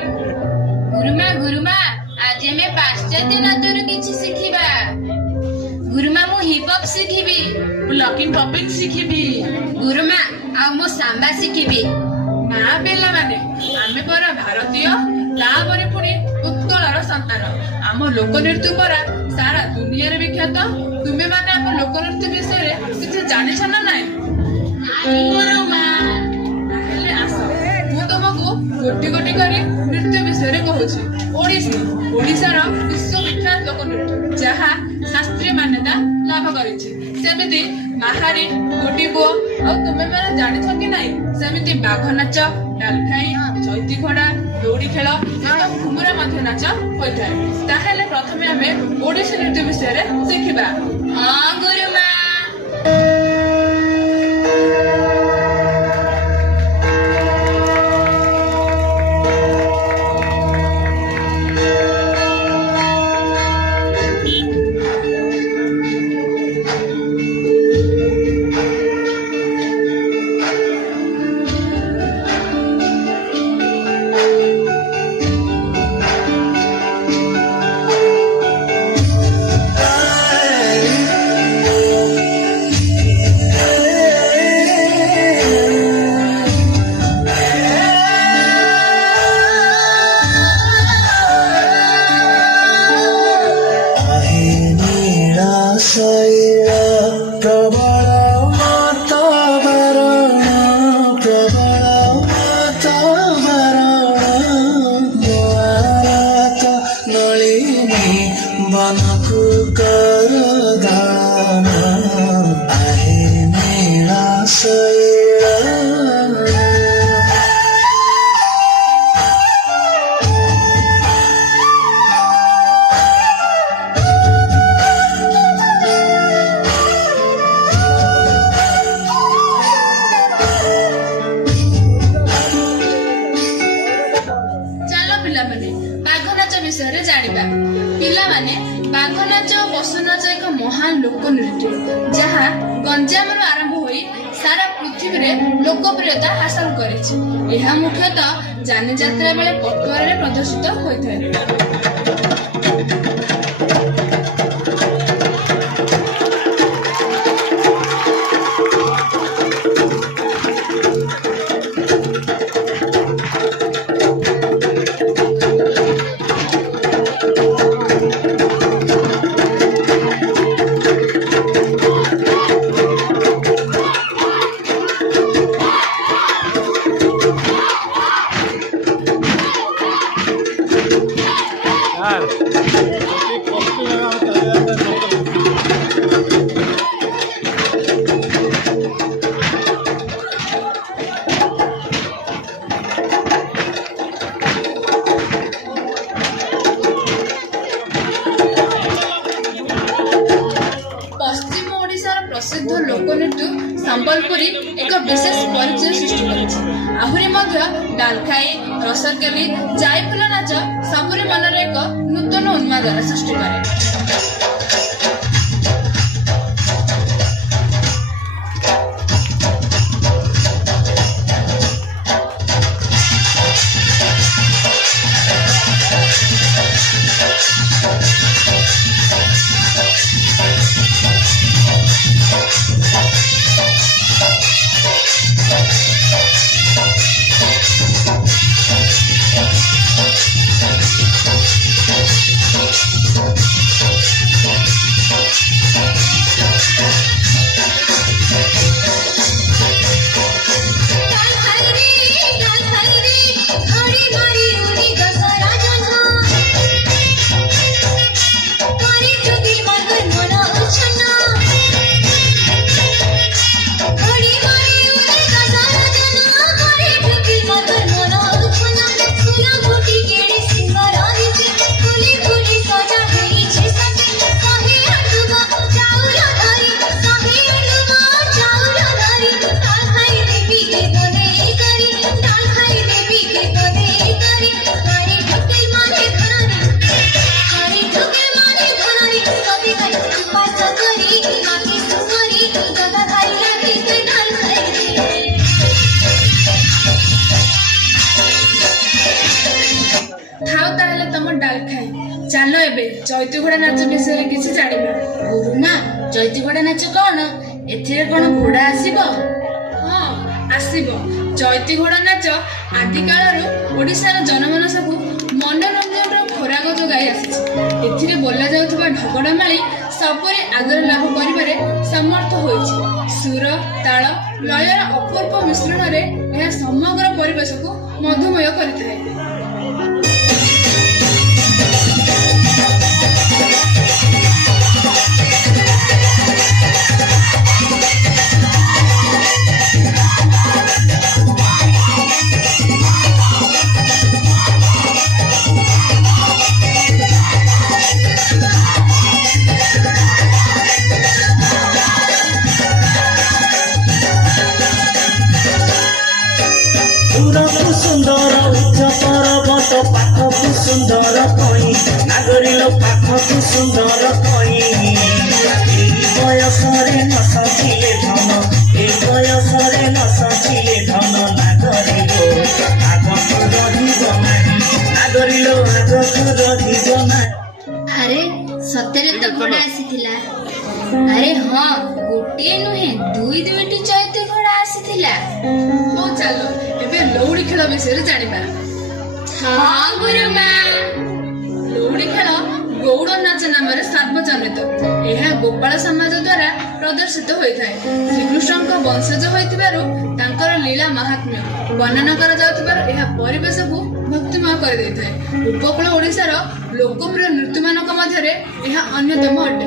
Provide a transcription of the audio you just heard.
गुरुमा गुरुमा आज आमे पाश्चात्य नाचर किछि शिखिबा। गुरुमा मु हिप हॉप शिखिबी। लकिंग टॉपिंग शिखिबी। गुरुमा आ मु सांबा शिखिबी। ना पिला माने आमे परा भारतीय तापरे पुणी उत्कलर संतान। आम लोक नृत्य परा सारा दुनिया रे विख्यात। तुमे माने आम लोक नृत्य विषय रे किछि जानिछ ना नाइ? गुरुमा हेले आस मु तुमको गोटी गोटी करी नृत्य विषय रे कहूछि। ओडिसी ओडिसा रो विश्वविख्यात लोक नृत्य जहा शास्त्रीय मान्यता लाभ करिछि। सेमिति माहारी गोटीपुओ और तुमे मैंने जानी कि नहीं सेमिति बाघ नाच डालखाई चैती घोड़ा दौड़ी खेल और घुमुरा मध्य नाच होता है। ताहेले प्रथमे आमे ओडिसी नृत्य विषय रे शिखिबा। हाँ गुरुमा। बाघ नाच और पशु नाच एक महान लोक नृत्य जहाँ गंजाम आरंभ होई सारा पृथ्वी में लोकप्रियता हासिल करिछि। यह मुख्यतः जानी यात्रा बेले पटुआर प्रदर्शित होता है। प्रसिद्ध लोकनृत्य संबलपुरी एक विशेष परिचय सृष्टि करिछि। आहुरी मध्य डालखाई रसरकेली जायफुल नाच सबुरी मनरे एक नूतन उन्मादना सृष्टि करे। ଥାଉ ତାହେଲେ ତମ ଡାଲ ଖାଇ। ଚାଲ ଏବେ ଚୈତି ଘୋଡ଼ା ନାଚ ବିଷୟରେ କିଛି ଜାଣିବା। ଗୁରୁମା, ଚୈତି ଘୋଡ଼ା ନାଚ କଣ? ଏଥିରେ କଣ ଘୋଡ଼ା ଆସିବ? ହଁ, ଆସିବ। ଚୈତି ଘୋଡ଼ା ନାଚ ଆଦିକାଳରୁ ଓଡ଼ିଶାର ଜନମାନସକୁ ମନୋରଞ୍ଜନର ଖୋରାକ ଯୋଗାଇ ଆସିଛି। ଏଥିରେ ବୋଲା ଯାଉଥିବା ଢଗଡ଼ମାଳି ସବୁରେ ଆଦର ଲାଭ କରିବାରେ ସମର୍ଥ ହୋଇଛି। ସୁର, ତାଳ, ଲୟର ଅପୂର୍ବ ମିଶ୍ରଣରେ ଏହା ସମଗ୍ର ପରିବେଶକୁ ମଧୁମୟ କରିଥାଏ। ଦୂରକୁ ସୁନ୍ଦର ଉଚ୍ଚ ପର୍ବତ, ପାଖକୁ ସୁନ୍ଦର କଇଁ, ନାଗରିଲ ପାଖକୁ ସୁନ୍ଦର କଇଁ। ଏଇ ବୟସରେ ନ ସଞ୍ଚିଲେ ଧନ, ଏଇ ବୟସରେ ନ ସଞ୍ଚିଲେ ଧନ, ନାଗରିଲ ଆଗକୁ ରହିବ ନାହିଁ, ନାଗରିଲ ଆଗକୁ ରହିବ ନାହିଁ। ଆରେ ସତରେ ତ ଘୋଡ଼ା ଆସିଥିଲା। ଆରେ ହଁ, ଗୋଟିଏ ନୁହେଁ ଦୁଇଟି ଚୈତି ଘୋଡ଼ା ଆସିଥିଲା। ହଉ ଚାଲ ଏବେ ଲଉଡ଼ି ଖେଳ ବିଷୟରେ ଜାଣିବା। ହଁ ଗୁରୁମା। ଲଉଡ଼ି ଖେଳ ଗୌଡ଼ ନାଚ ନାମରେ ସାର୍ବଜନିତ। ଏହା ଗୋପାଳ ସମାଜ ଦ୍ୱାରା ପ୍ରଦର୍ଶିତ ହୋଇଥାଏ। ଶ୍ରୀକୃଷ୍ଣଙ୍କ ବଂଶଜ ହୋଇଥିବାରୁ ତାଙ୍କର ଲୀଳା ମାହାତ୍ମ୍ୟ ବର୍ଣ୍ଣନା କରାଯାଉଥିବାରୁ ଏହା ପରିବେଶକୁ ଭକ୍ତିମୟ କରିଦେଇଥାଏ। ଉପକୂଳ ଓଡ଼ିଶାର ଲୋକପ୍ରିୟ ନୃତ୍ୟମାନଙ୍କ ମଧ୍ୟରେ ଏହା ଅନ୍ୟତମ ଅଟେ।